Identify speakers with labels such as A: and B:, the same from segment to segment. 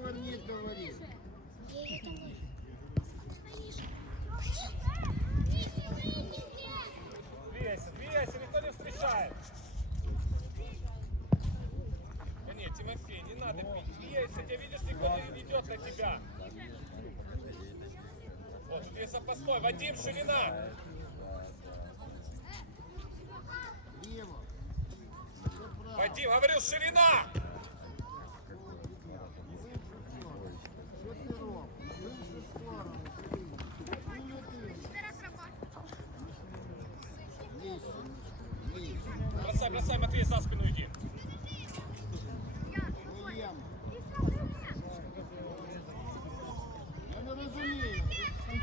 A: сначала мне говори. Я это Двигайся, двигайся, не встречает. Да нет, Тимофей, не надо пить. Двигайся, тебя видишь, никто не идет на тебя. Вот, тут есть. Вадим ширина. Вадим, говорю, ширина! Бросай, бросай, Матвей, за спину иди.
B: Приємно. Я не розумію.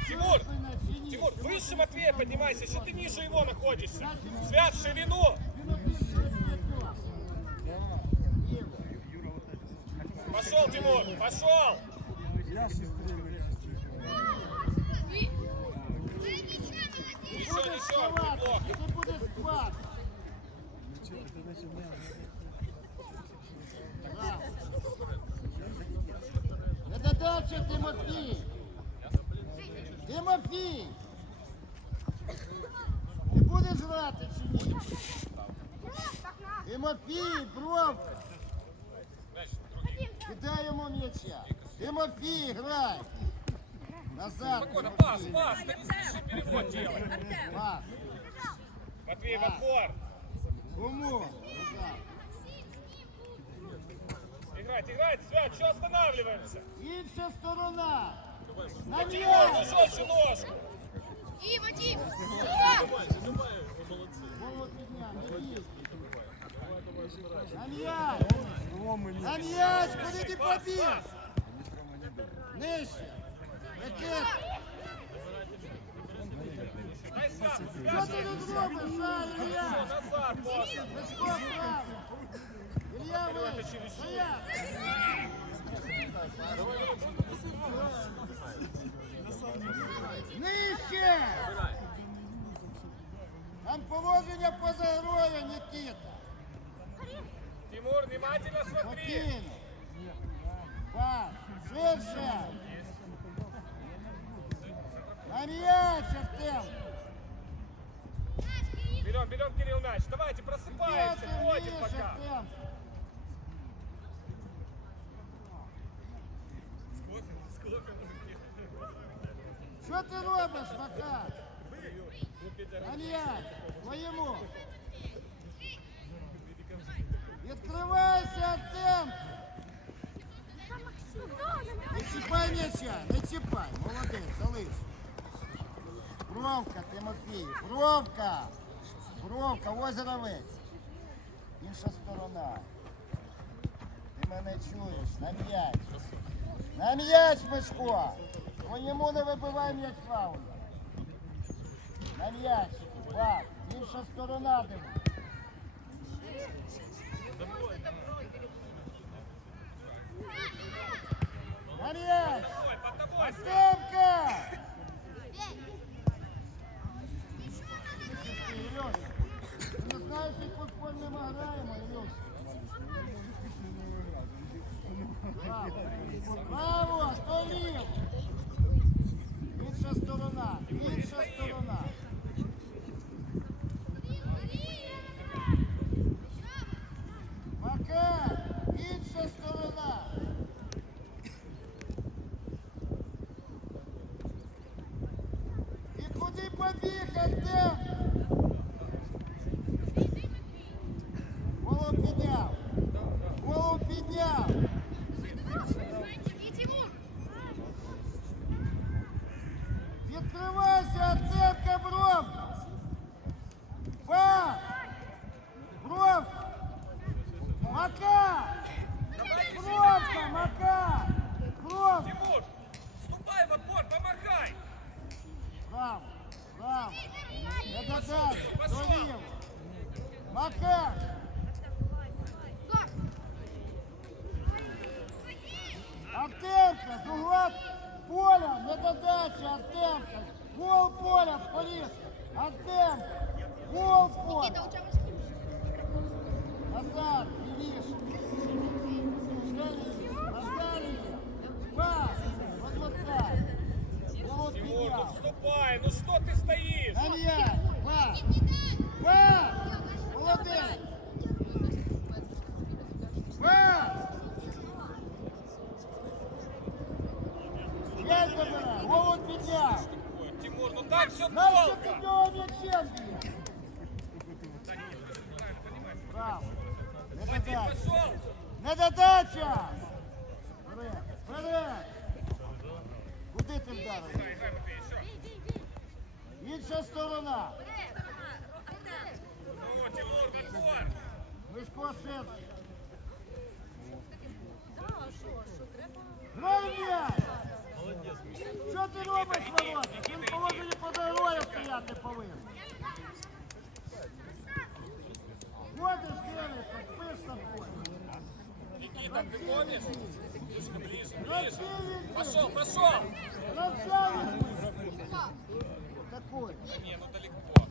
A: Тимур,
B: Спина чи ні?
A: Тимур, выше Матвея поднимайся, если ты ниже его находишься. Свят в ширину.
B: Він один перед клас. Ліво.
A: Пошел, Тимур, пошел.
B: Не додача, Тимофій. Тимофій. Ти будеш грати чи ні? Тимофій, бровка.
A: Дальше, другие.
B: Кидай йому м'яча. Тимофій, грай. Назад,
A: Спокойно, пас,
B: Тимофій.
A: пас, да не спеши перевод делать.
B: Пас.
A: Матвей, в отбор.
B: Кому? Назад.
A: Играть, играть, Свят, что останавливаемся?
B: Інша сторона. На
A: Тимур,
B: м'яч.
A: ну жестче ножку.
C: І Вадим!
B: Голову підняв, не бій. На м'яч. На м'яч, куди ти побіг? Нижче. Ракет.
A: Дай Свят,
B: Що ти тут робиш, а, Ілля?
A: назад, босс.
B: Мишко вправо. Ілля вийшов. Стоять. Нижче. Там положення поза грою, Нікіта.
A: Тимур, внимательно смотри.
B: Спокійно. Пас. Ширше. На м'яч, Артем.
A: Берем, берем, Кирилл, мяч. Давайте, просыпаемся,
B: П'ятий
A: ходим
B: м'яч,
A: пока.
B: Артем. Що ти робиш, Макар? На м'яч. Твоєму. Відкривайся, Артем. Не чіпай м'яча, не чіпай. Молодець, залиш. Бровка, Тимофій, бровка. Бровка, озеровець. Інша сторона. Ти мене чуєш, на м'яч. На м'яч, Мишко. Твоєму не вибивай м'яч фауля. На м'яч. Пас. Інша сторона диви. На м'яч. ми граємо, Ілюш? Браво! Браво! Хто лів? Інша сторона, інша сторона.
C: там! Тимур,
A: ну
B: там
A: все Знаешь, долго! ты
B: говоришь, чем, блин? Браво! Надо
A: дать!
B: Надо дать сейчас! Проверь! Куди ти вдарив? Інша сторона! Мишко ширше! Грав'я! Що ти робиш, Володя? Він в положенні подорожі стояти повинен. Ходиш, дивишся, спиш на полі.
A: Никита, ты помнишь? Слушай, ближе, ближе.
B: Гравці візьми.
A: Пошел, пошел.
B: Гравця візьми. Такой.
A: Не, ну далеко.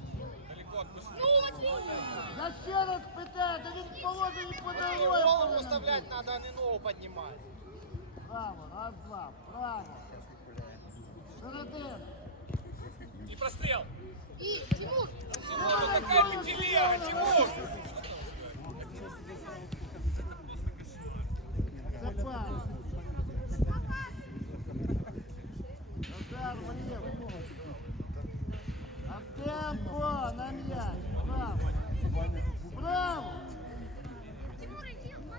A: Далеко отпусти.
B: Я ще раз питаю, та він в положенні подорожі
D: Голову
B: повинен
D: вставлять
B: бути.
D: надо, а не ногу поднимать.
B: Право, раз, два, право. Середина.
A: И прострел.
C: И Тимур.
A: Тимур, ну такая ты телега, Тимур.
B: Право. Назар вліво. А темпо на м'яч. Право. Право.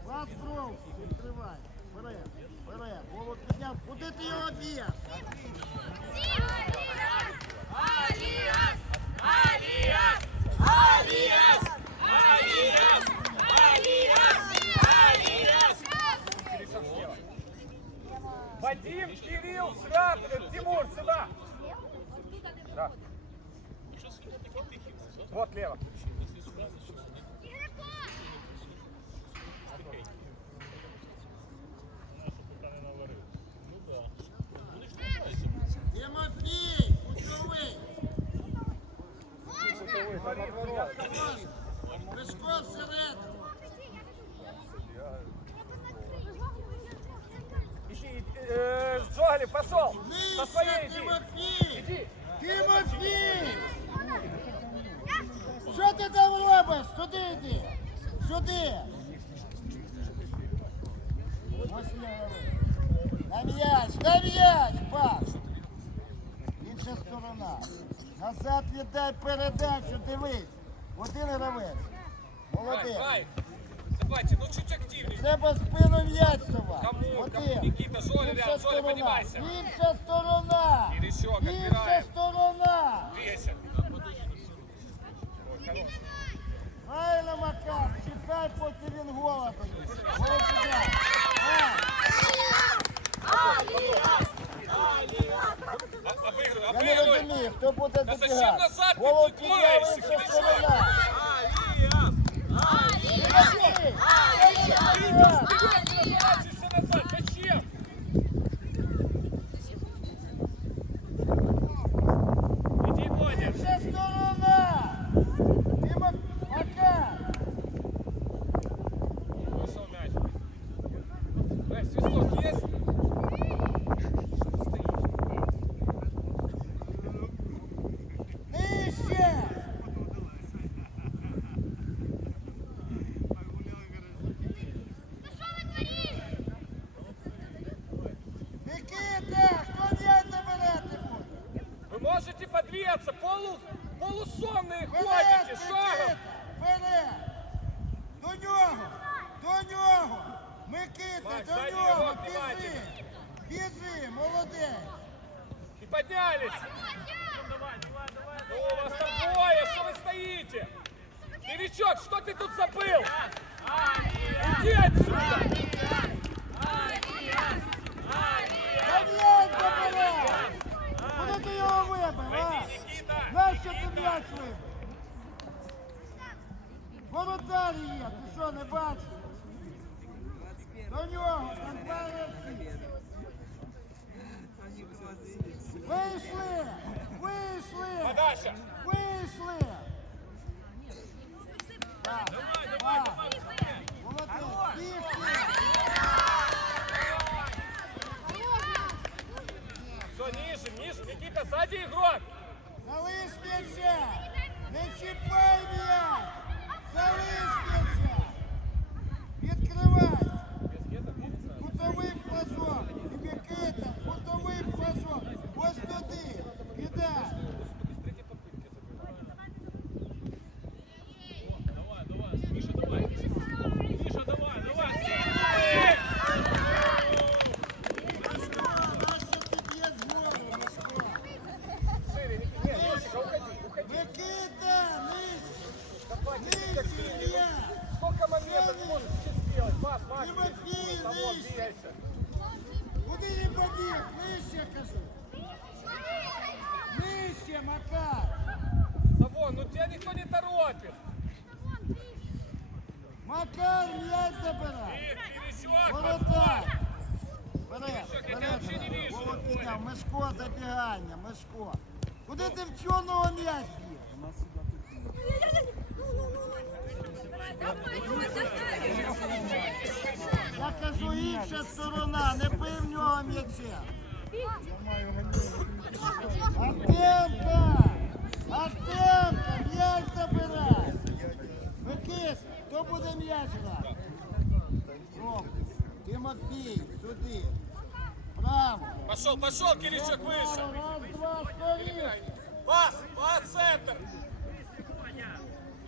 B: Влад Бровський, відкривай. Вперед, вперед. Голову підняв. Куди ти його б'єш?
A: Вадим, Кирилл, Свят, э, Тимур, сюда. Да. Вот лево.
B: Пешко всередину.
A: Ищи, э, Джогалев, пошел. Со
B: Нижче,
A: своей иди.
B: Тимофій.
A: Иди.
B: Тимофій! Що ти там робиш? Сюди йди! Сюди! Ось я говорю. На м'яч, на м'яч, пас! Інша сторона. Назад віддай передачу, дивись. Один гравець. Молодець.
A: давай. Давайте, ну чуть активнее.
B: Треба спину м'яч сувати.
A: Кому? Кому?
B: Один.
A: Никита, Жоля
B: Інша
A: рядом, Жоля,
B: сторона.
A: поднимайся.
B: Інша сторона.
A: Перещек,
B: Інша
A: отбираем.
B: сторона.
A: Хорош.
B: Правильно, Макар, чекай, поки він голос. Голос іде.
A: А- Обыгрывай,
B: Я не
A: обыгрывай.
B: розумію, хто буде
A: Та зачем
B: забігати.
A: назад
B: Голос
A: ти
B: підняв
A: тікаєш?
B: інша
A: Ти
B: сторона. Тимофій! Тимофій!
A: Прячешься назад,
B: Воротар є, ти що, не бачиш? До нього, там два гравці. Вийшли! Вийшли!
A: Подальше!
B: Вийшли! Так, так. Молодець, бігти!
A: Все, ниже, ниже. Никита, сзади игрок.
B: Залиш м'яча! Не чіпай м'яч! Залиш Флажок! кажу, інша сторона, не бий в нього м'яча! Артемка! Артемка! М'яч забирай! Микита, хто буде м'яч грати? Ром, Тимофій, сюди. Право.
A: Пошел, пошел, Киричок выше.
B: Раз, два, сторін.
A: Пас, пас, центр.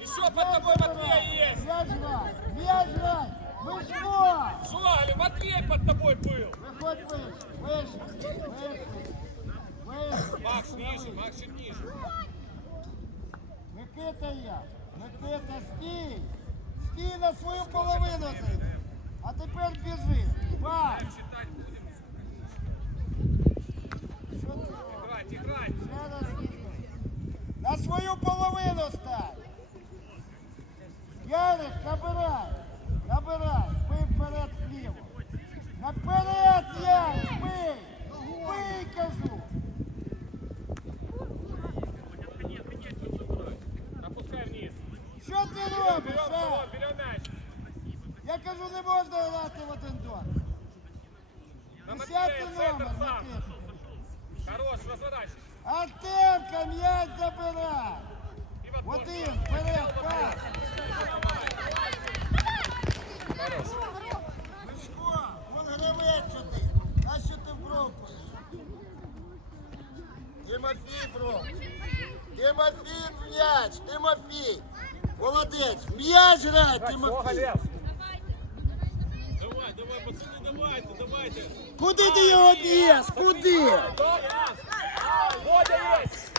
A: Еще под тобой Матвей есть.
B: М'яч грай! М'яч грай! Мишко!
A: Жуали, Матвей под тобой был.
B: Виходь вище, вище, вище, вище.
A: Макс ниже, Макс чуть ниже.
B: Микита я. Микита, стій. Стій на свою половину зайди. А тепер біжи. Пас.
A: Считать будем.
B: Що ти робиш?
A: Играть, играть.
B: Ще раз іди. На свою половину стань. Ярик, набирай. Набирай. Бий вперед вліво. Наперед, Ярик, бий. Бий, кажу. Що ти робиш, а? Я кажу, не можна грати в один дом. Десятий номер. Микита.
A: Хорош, разворачивай.
B: Артемка, м'яч забирай. Один, вперед, пас Мишко, вон гравець сюди. А що ти бровкою? Тимофій бров. Тимофій м'яч, Тимофій. Молодець, м'яч грай, Тимофій.
A: Давай, давай, пацаны, давайте, давайте.
B: Куди ти його б'єш? Куди?
A: Водя есть.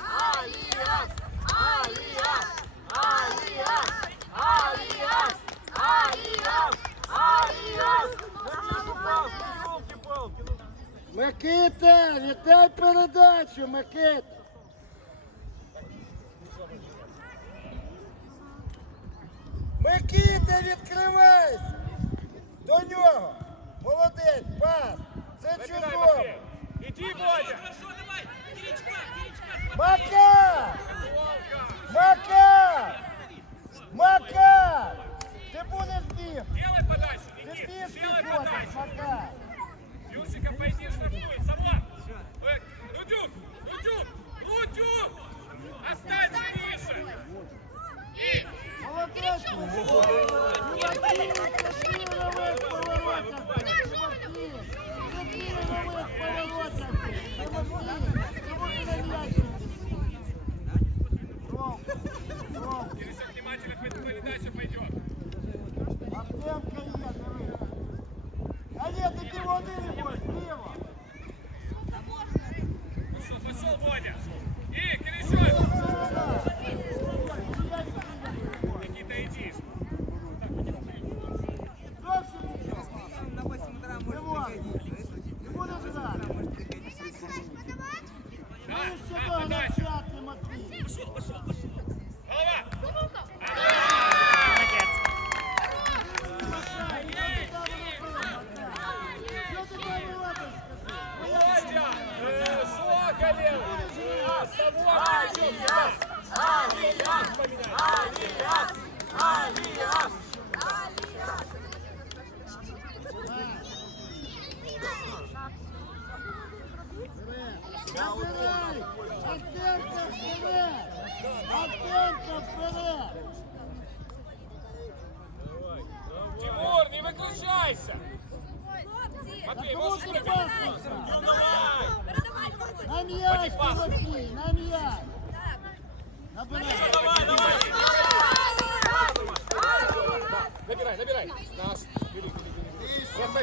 B: Микита, вітай передачу, Микита. Микита, відкривайся. До нього. Молодець, пас. Це чудово.
A: Матвей. Иди, Водя.
B: Макар!
A: Волка.
B: Макар! Макар! Ти будеш біг.
A: Делай подачу, Никит.
B: пішки
A: Делай
B: ходиш,
A: подачу.
B: Макар.
A: Юрчика, пойди штрафуй.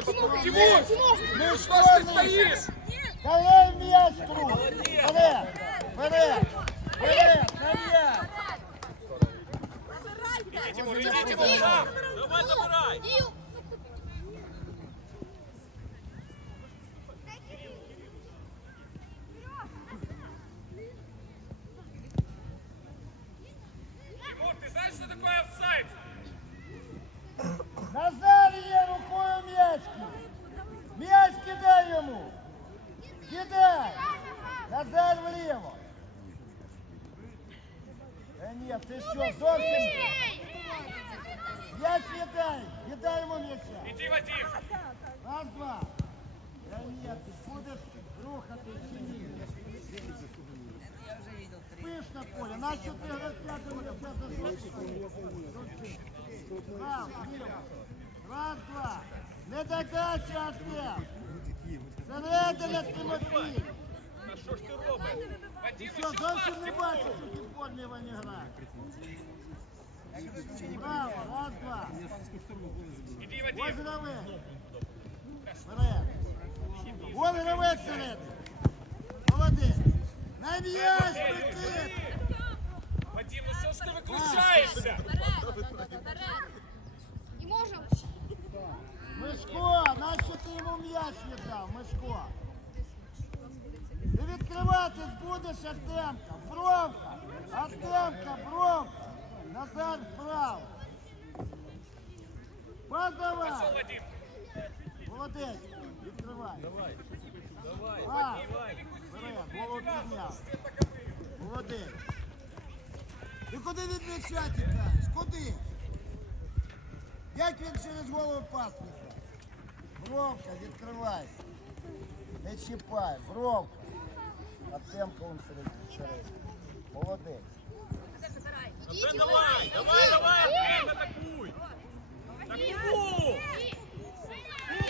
A: Бери. Бросай попробуй. Тимур!
B: Ну
A: Что ж ты стоишь?
B: Давай м'яч круг! Вперед! Вперед! Вперед! На м'яч!
A: Іди, Тимур, іди, Тимур, сам! Давай, забирай!
B: Нащо ти гравця дивишся за Раз, ліво. Раз, два. Не додача Артем. Середина Тимофій.
A: Та що ж ти робиш? Вадим,
B: Що, зовсім не бачиш, які в формі вони грають. Браво, раз, два.
A: Иди,
B: Ось
A: Вадим!
B: гравець. Вперед. Ось гравець серед. Молодець. На м'яч летить.
A: Вадим, ну що ж ти виключаєшся?
C: Не можем.
B: Мишко, нащо ти йому м'яч не дав, Мишко? Ти відкриватись будеш, Артемка, Бромка, Артемка, Бромка, Назар вправо. Пас давай.
A: Пошел, Вадим!
B: Молодець, відкривай.
A: Давай, давай,
B: Пас.
A: давай!
B: Вперед, голову підняв. Молодець. Ти куди від м'яча тікаєш? Куди? Як він через голову пас віддав? Бровка, відкривайся. Не чіпай, бровка. Артемка он середині. середині. Молодець.
C: Иди,
A: Да
C: Тимур,
A: давай,
C: иди.
A: давай, давай, Артем, атакуй! Атакуй!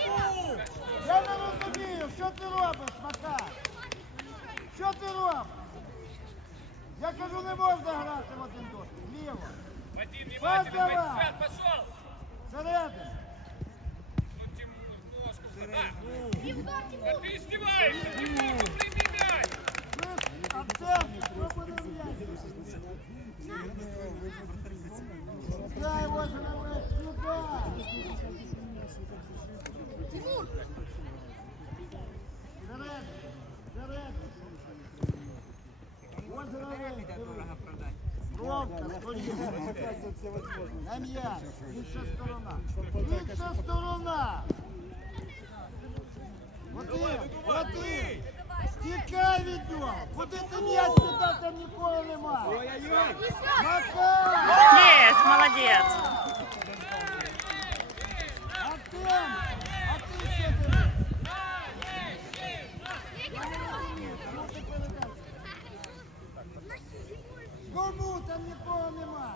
A: Ну!
B: Я не розумію, що ти робиш, Макар? Що ти робиш? Я кажу, не можна грати в один досвід. Ліво.
A: Вадим, внимательно, Свят, пошел!
B: Середина.
A: Ну, Тимур, ножку сюда! Да ты
B: На м'яч, інша сторона. Інша сторона. Один, один. Тікай від нього. Куди ти м'яч не дав, там нікого немає. Макар!
D: Есть, молодец.
B: Артем! А ти ще дивись. Я не розумію, кому ти передав? Кому там нікого немає?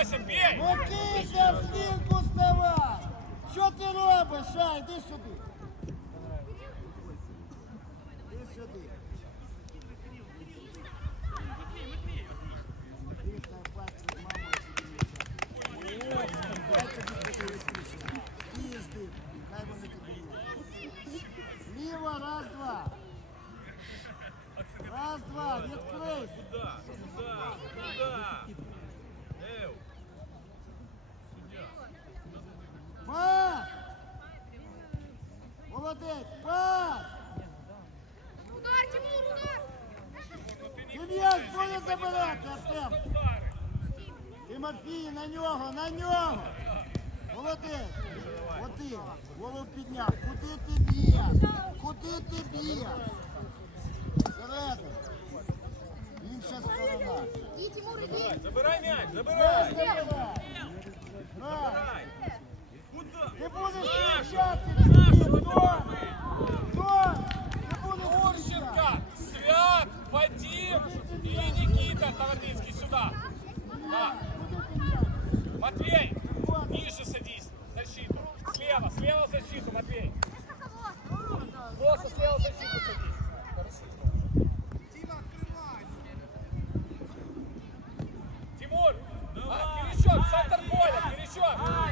A: 8, бей!
B: Ну кидя в стінку ставай! Що ти робиш, Шай, іди сюди! буде забирати, Артем!
A: удары!
B: Тимофій, на нього, на нього! Молодець! От Один. Голову підняв. Куди ти б'єш? Куди ти б'єш? Всередину. Інша сторона.
C: Иди, Тимур, иди.
A: Забирай м'яч,
B: Не
A: забирай!
B: забирай. Грай.
A: Куда?
B: Ти будеш
A: Саша!
B: кричати.
A: Саша,
B: Дон!
A: поднимай!
B: Дон! Ти будеш кричати.
A: Урченко, Свят, Вадим и Никита Товардинский сюда. Да. Матвей, ниже садись, защиту. Слева, слева защиту, Матвей. Просто слева защиту садись. Тимур, а, центр поля, Киричок.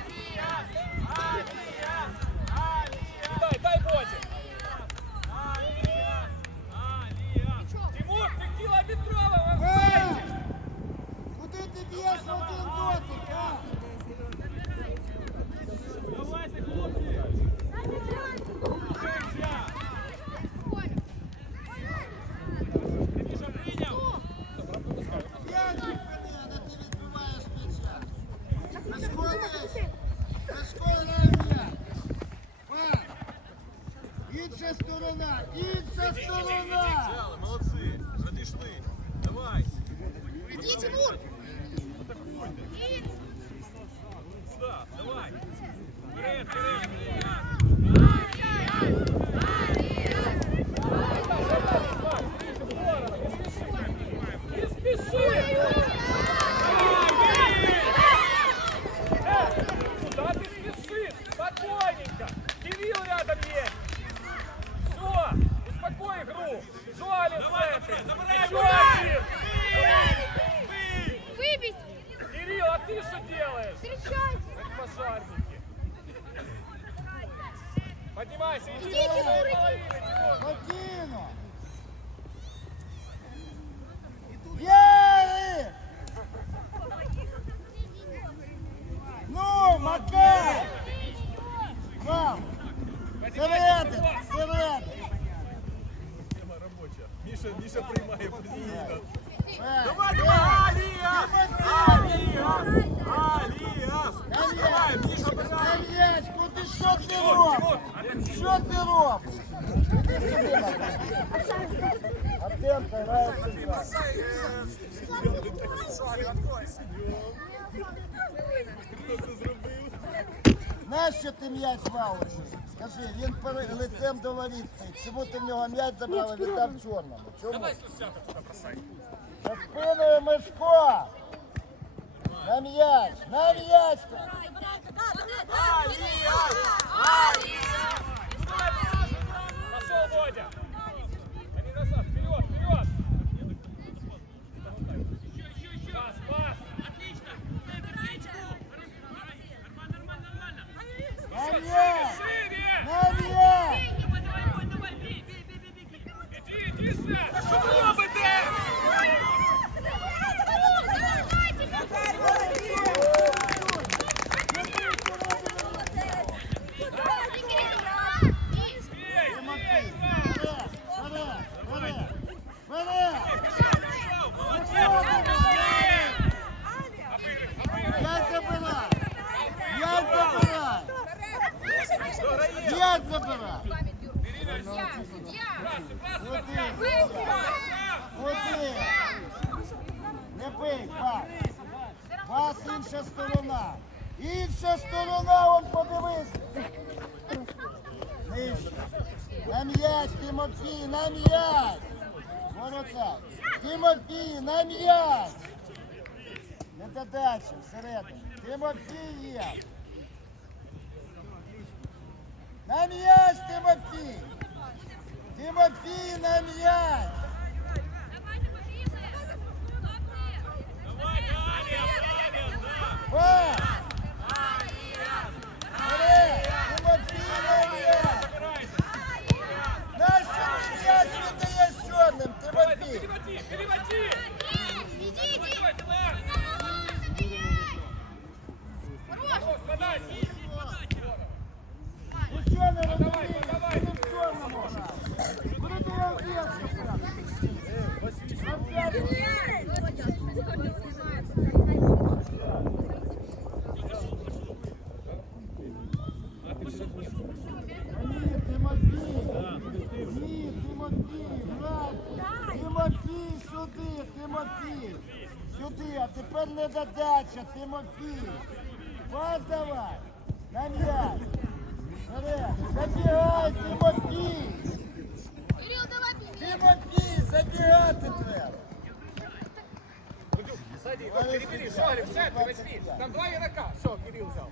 B: Що ти робиш? Що ти робиш? Іди сюди, Макар. Артемка грає. Нащо ти м'яч валиш? Скажи, він лицем до воріт. Чому ти в нього м'яч забрав і віддав чорному? Чому? За спиною Мишко! На м'яч! На м'яч!
A: Пошел, Бодя! Они назад, вперед, вперед! Пас, пас!
B: На м'яч!
A: Шире!
B: На Тимофій, на м'яч! Не додача, всередину. Тимофій є! На м'яч, Тимофій! Тимофій, на м'яч!
A: Давай, Даля, Даля, да!
B: Сюди, а тепер не додача, Тимофій! Пас давай! На м'яч! Вперед! Забігай, Тимофій!
C: Кирилл, давай беги.
B: Тимофій, забігати треба!
A: Сади, вот, перебери, все, Олег, в центре, возьми. Там два игрока. Все, Кирилл взял.